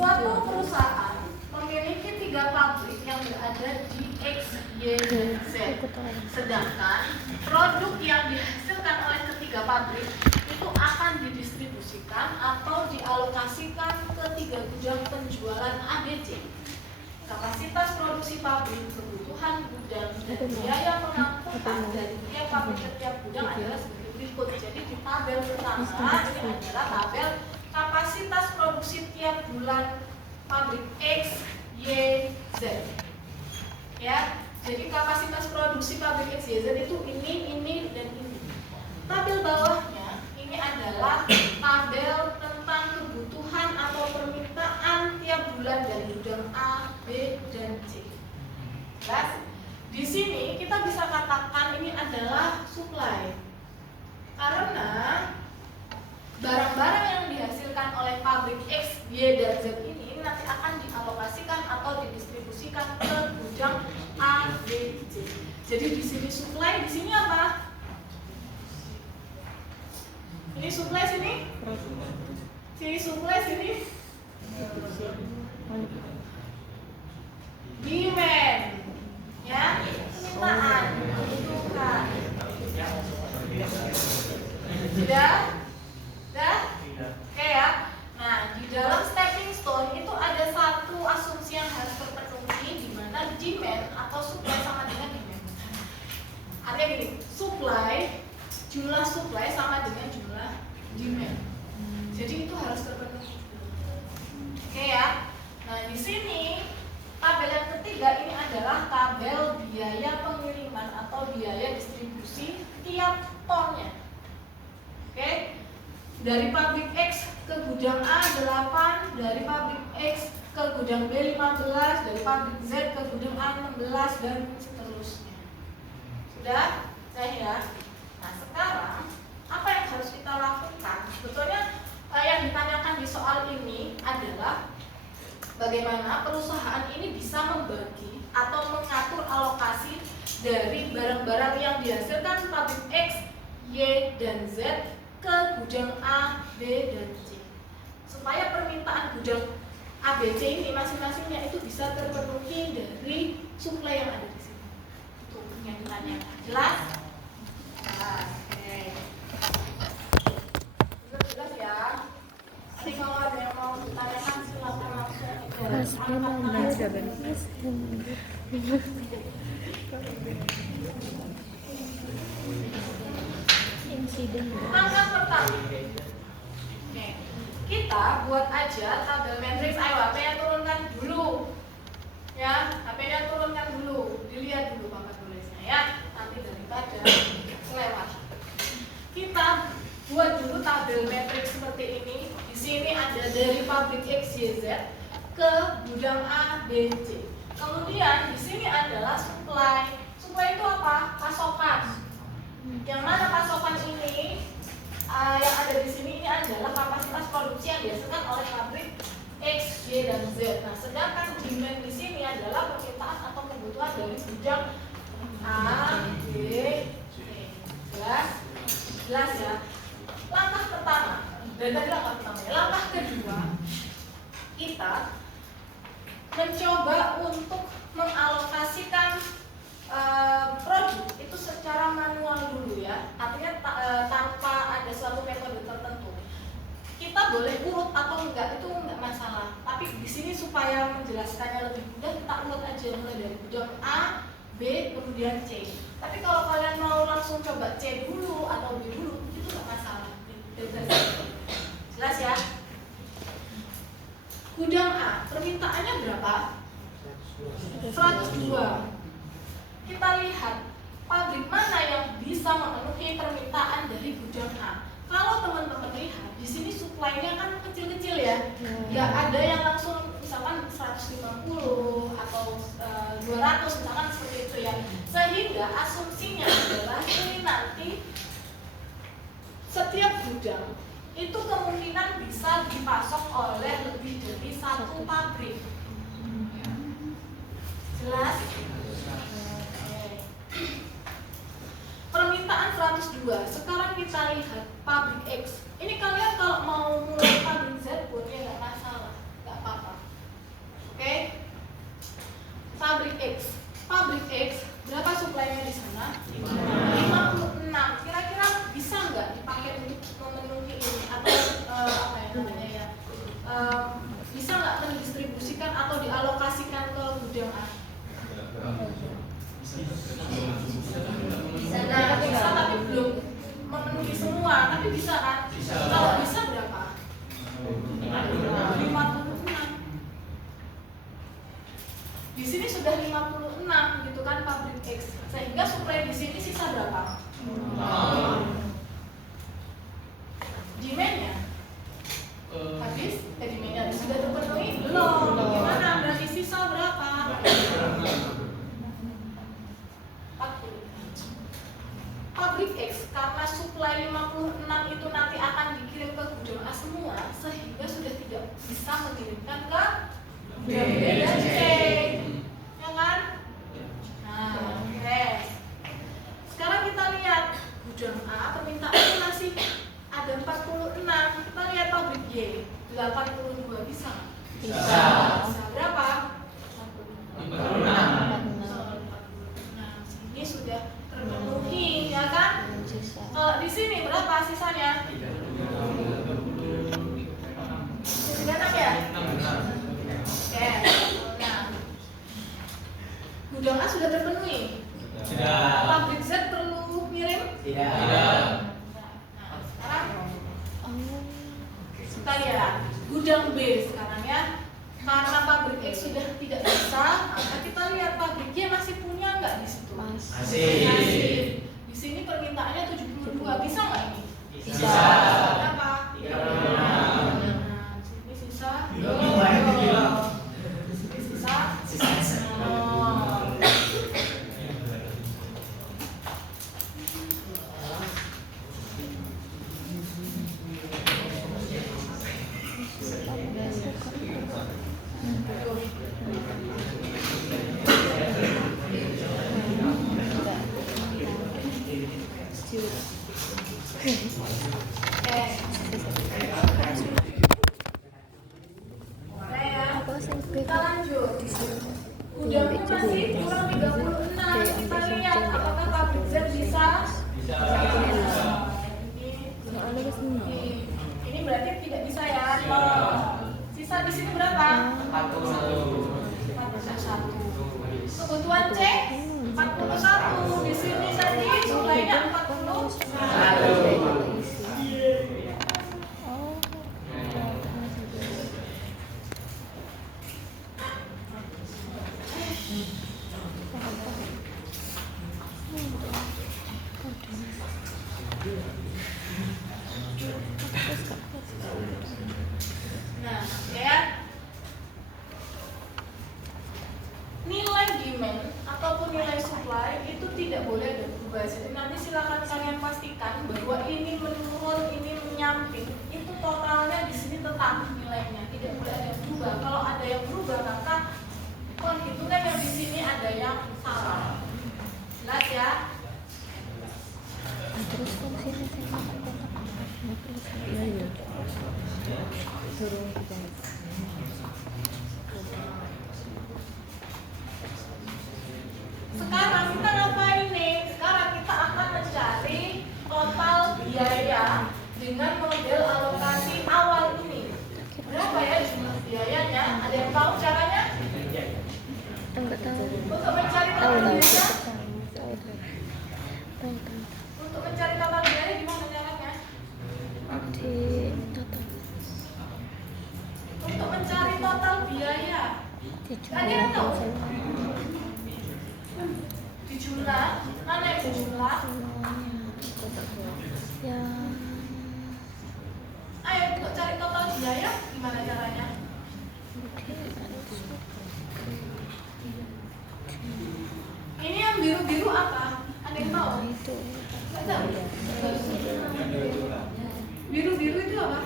Suatu perusahaan memiliki 3 pabrik yang berada di X, Y, dan Z. Sedangkan produk yang dihasilkan oleh ketiga pabrik itu akan didistribusikan atau dialokasikan ke 3 gudang penjualan ABC. Kapasitas produksi pabrik, kebutuhan gudang, dan biaya pengangkutan dari tiap pabrik ke tiap gudang adalah sebagai berikut. Jadi di tabel pertama ini adalah tabel kapasitas produksi tiap bulan pabrik X, Y, Z. Ya, jadi kapasitas produksi pabrik X, Y, Z itu ini, dan ini. Tabel bawahnya ini adalah tabel tentang kebutuhan atau permintaan tiap bulan dari gudang A, B, dan C. Jelas? Di sini kita bisa katakan ini adalah supply. Karena barang-barang yang dihasilkan oleh pabrik X, Y, dan Z ini nanti akan dialokasikan atau didistribusikan ke gudang A, B, C. Jadi di sini supply, di sini apa? Ini supply sini? Sini supply sini? Demand, ya, permintaan, kebutuhan. Sudah? Oke ya. Nah, di dalam stepping stone itu ada satu asumsi yang harus terpenuhi, di mana demand atau supply sama dengan demand. Artinya gini, jumlah supply sama dengan jumlah demand. Jadi itu harus terpenuhi. Oke ya. Nah, di sini tabel yang ketiga ini adalah tabel biaya pengiriman atau biaya distribusi tiap tonnya. Oke. Dari pabrik X ke gudang A 8, dari pabrik X ke gudang B 15, dari pabrik Z ke gudang A 16, dan seterusnya. Sudah? Ya. Nah, sekarang apa yang harus kita lakukan? Sebetulnya yang ditanyakan di soal ini adalah bagaimana perusahaan ini bisa membagi atau mengatur alokasi dari barang-barang yang dihasilkan pabrik X, Y, dan Z ke gudang A, B, dan C, supaya permintaan gudang A, B, C ini masing-masingnya itu bisa terpenuhi dari suplai yang ada di sini. Itu yang ditanyakan. Jelas? Oke. Jelas ya. Nanti kalau ada yang mau ditanyakan silakan langsung. Langkah pertama, oke, kita buat aja tabel matriks. Ayo HP-nya turunkan dulu, ya, HP-nya turunkan dulu, dilihat dulu papan tulisnya ya, nanti daripada kelewat. Kita buat dulu tabel matriks seperti ini. Di sini ada dari pabrik X, Y, Z ke gudang A, B, C. Kemudian di sini adalah supply. Supply itu apa? Pasokan. Yang mana pasokan ini yang ada di sini ini adalah kapasitas produksi yang dihasilkan oleh pabrik X, Y, dan Z. Nah, sedangkan demand di sini adalah permintaan atau kebutuhan dari gudang A, B, C. Jelas ya. Langkah pertama, dan tadi langkah pertama ya. Langkah kedua, kita mencoba untuk mengalokasikan produk itu secara manual dulu ya, artinya tanpa ada suatu metode tertentu. Kita boleh urut atau enggak itu enggak masalah, tapi di sini supaya menjelaskannya lebih mudah kita urut aja mulai dari gudang A, B, kemudian C. Tapi kalau kalian mau langsung coba C dulu atau B dulu itu enggak masalah. Jelas ya? Gudang A permintaannya berapa? 102. Kita lihat pabrik mana yang bisa memenuhi permintaan dari gudang A. Kalau teman-teman lihat di sini suplainya kan kecil-kecil ya, nggak ada yang langsung misalkan 150 atau 200 misalkan seperti itu ya. Sehingga asumsinya adalah ini nanti setiap gudang itu kemungkinan bisa dipasok oleh lebih dari satu pabrik. Jelas? Permintaan 102. Sekarang kita lihat pabrik X. Ini kalian kalau mau mulai pabrik Z pun ya nggak masalah, nggak apa-apa. didistribusikan atau dialokasikan ke gudang A? Nah, bisa tapi belum memenuhi semua, tapi bisa kan? Kalau bisa berapa? 56. Di sini sudah 56 gitu kan pabrik X. Sehingga suplai di sini sisa berapa? Demand-nya habis, demand-nya sudah terpenuhi? Belum. Gimana? Berarti sisa berapa? 40. Pabrik X karena suplai 56 itu nanti akan dikirim ke gudang A semua, sehingga sudah tidak bisa mengirimkan ke gudang B dan C, ya kan? Nah, oke. Sekarang kita lihat gudang A permintaannya masih ada 46. Kita lihat pabrik Y 82 bisa? Bisa. Berapa? 46. Sini sudah terpenuhi, ya kan? Kalau di sini berapa sisanya? 36 ya? Oke. Nah, gudang A sudah terpenuhi? Tidak. Pabrik Z perlu ngirim? Tidak. Nah, sekarang kita lihat gudang B sekarang ya. Karena pabrik X sudah tidak bisa, maka kita lihat pabrik Y masih punya nggak di situ? Masih. Di sini permintaannya 72, bisa nggak ini? Bisa. Berapa? 36. Nah, sini sisa. Sini sisa. Kita lanjut. Gudangnya masih kurang 36. Kita lihat apakah pabrik Z bisa? Bisa. Ini berarti tidak bisa ya. Sisa di sini berapa? 41. Kebutuhan C 41. Di sini tadi suplainya 41. Nah, ya. Nilai demand ataupun nilai supply itu tidak boleh ada berubah. Jadi nanti silakan kalian pastikan bahwa ini menurun, ini menyamping. Itu totalnya di sini tetap nilainya, tidak boleh ada yang berubah. Kalau ada yang berubah, maka penghitungan yang di sini ada yang salah. Jelas ya? Terus kan sini Sekarang kita ngapain nih? Sekarang kita akan mencari total biaya dengan model alokasi awal ini. Berapa ya jumlah biayanya? Ada yang tahu caranya? enggak tahu. Untuk mencari total biaya? Untuk mencari total biaya gimana caranya? Di total Untuk mencari total biaya, ada yang tahu? Di jumlah, mana yang di jumlah? ya Ayo untuk cari total biaya gimana caranya? Ini yang biru-biru apa? Ada yang tahu? itu Nggak tahu. Biru-biru itu apa?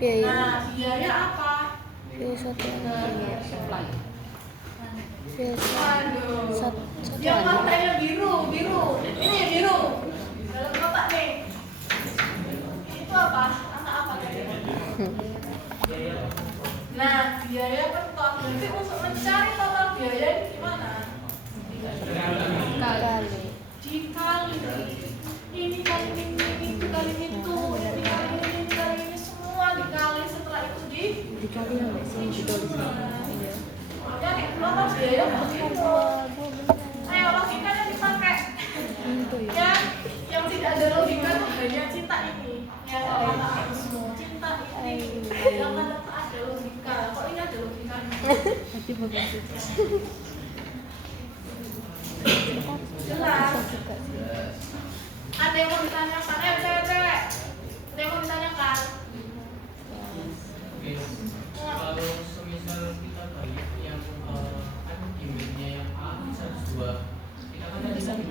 biaya Nah, biaya apa? biaya satu Supply. biaya Aduh. satu Yang mana yang biru? Ini yang biru. Dalam kotak nih. Itu apa? Anak apa tadi? Nah, biaya per ton. Berarti untuk mencari total biaya ini gimana? kali Dikali. Ini kali ini dikali itu, ini kali ini semua dikali. Setelah itu dikurangi. Ayo logikanya dipakai. Itu ya. Ya, yang tidak ada logika tuh hanya cinta ini. Yang kata Agusmo, cinta ini. Yang kata tak ada logika. Kok ini ada logikanya? Berarti bagus. Jelas. Juga sih. Ada yang mau ditanyakan? Ayo cewek-cewek. Ada yang mau ditanyakan? Oke, kalau semisal kita balik yang kan emailnya yang A bisa 2, kita kan tadi